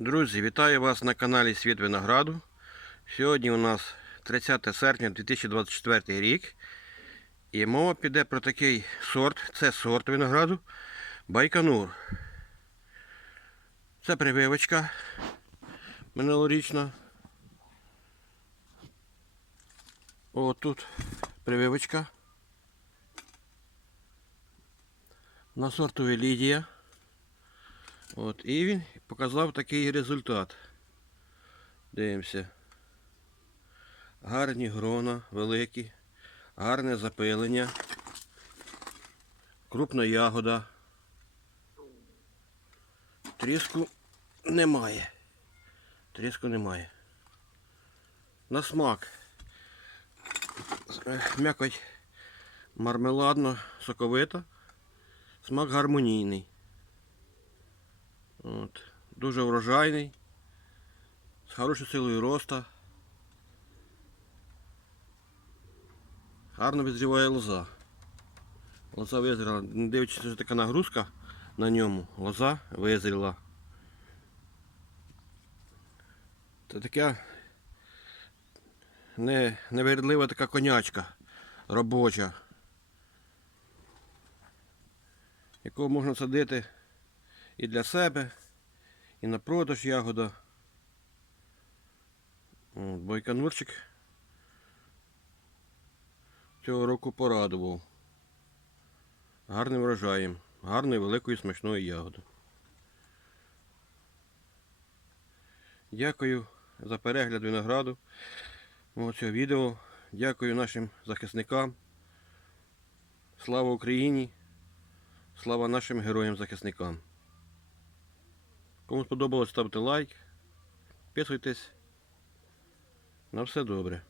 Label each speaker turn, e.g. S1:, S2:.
S1: Друзі, вітаю вас на каналі Світ Винограду. Сьогодні у нас 30 серпня 2024 рік. І мова піде про такий сорт. Це сорт винограду Байконур. Це прививочка минулорічна. О, тут прививочка. На сортові Лідія. От, і він показав такий результат. Дивимося. Гарні грона, великі, гарне запилення, крупна ягода. Тріску немає. Тріску немає. На смак. Е, М'якоть мармеладно соковита. Смак гармонійний. От. Дуже врожайний, з хорошою силою роста. Гарно відзріває лоза. Лоза визріла. Не дивлячись, що така нагрузка на ньому, лоза визріла. Це така не, така конячка робоча, яку можна садити і для себе, і на продаж ягода. От, Бойконурчик цього року порадував. Гарним врожаєм, гарною великою смачною ягодою. Дякую за перегляд винограду цього відео. Дякую нашим захисникам. Слава Україні! Слава нашим героям-захисникам! Кому сподобалось, ставте лайк, підписуйтесь. На все добре.